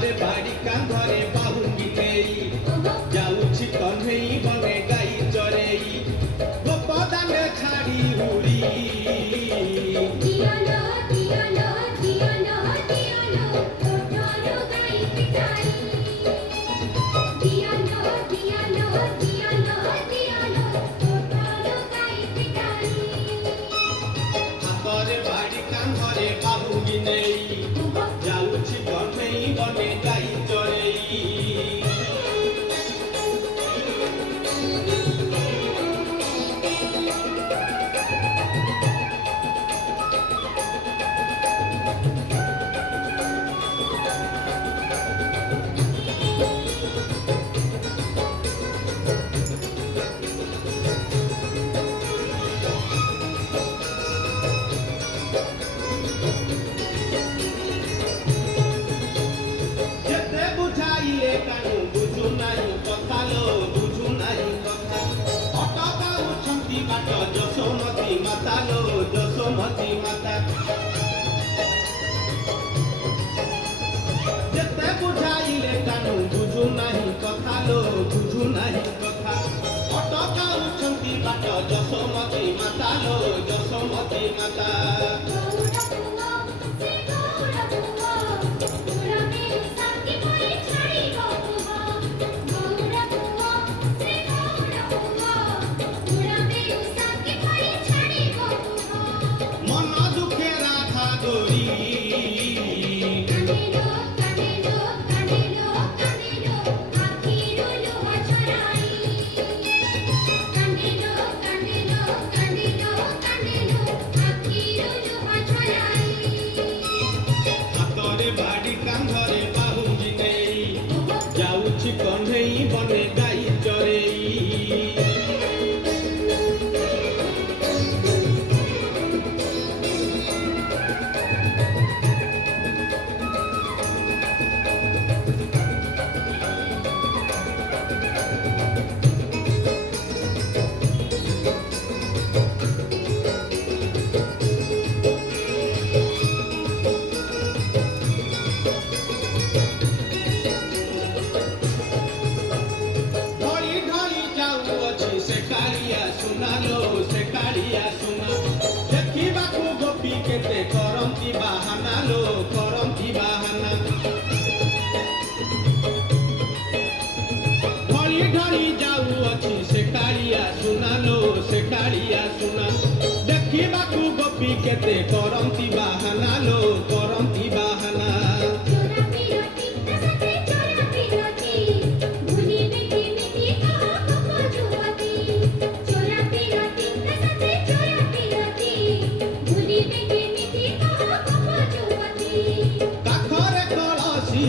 ହାତରେ ବାଡ଼ି କାନ୍ଧରେ ବାହୁଙ୍ଗି ନେଇ ଯାଉଛି କହ୍ନେଇ ବନେ ଗାଈ ଚରେଇ ଗୋପଦାନ ଛାଡ଼ି ହୁଡ଼ି ହାତରେ ବାଡ଼ି କାନ୍ଧରେ ବାହୁଙ୍ଗି ନେଇ ଯାଉଛି କହ୍ନେଇ ବନେ ଗାଈ ଚରେଇ ଯେତେ ବୁଝାଇଲେ କାନୁ ବୁଝୁ ନାହିଁ କଥା ଲୋ ବୁଝୁ ନାହିଁ କଥା ଅଟକାଉଛନ୍ତି ବାଟ ଯଶୋମତୀ ମାତା ଲୋ ଯଶୋମତୀ ମାତା ଯେତେ ବୁଝାଇଲେ କାନୁ ବୁଝୁ ନାହିଁ କଥା ଲୋ ବୁଝୁ ନାହିଁ କଥା ଅଟକାଉଛନ୍ତି ବାଟ ଯଶୋମତୀ ମାତା ଲୋ ଯଶୋମତୀ ମାତା মন দুঃখে রাধা গরি হাতরে বাড়ি কান্ধরে বাহুঙ্গি নেই যাଉଛି কহ্নেই বনে গাই চরেই ঢଳି ঢଳି ଯାଉଅଛି ସେ କାଳିଆ ସୁନା ଲୋ ସେ କାଳିଆ ସୁନା ଦେଖିବାକୁ ଗୋପୀ କେତେ କରନ୍ତି ବାହାନା ଲୋ କରନ୍ତି ବାହାନା ঢଳି ঢଳି ଯାଉଅଛି ସେ କାଳିଆ ସୁନା ଲୋ ସେ କାଳିଆ ସୁନା ଦେଖିବାକୁ ଗୋପୀ କେତେ କରନ୍ତି ବାହାନା ଲୋ କରନ୍ତି ବାହାନା କାଖରେ କଳସୀ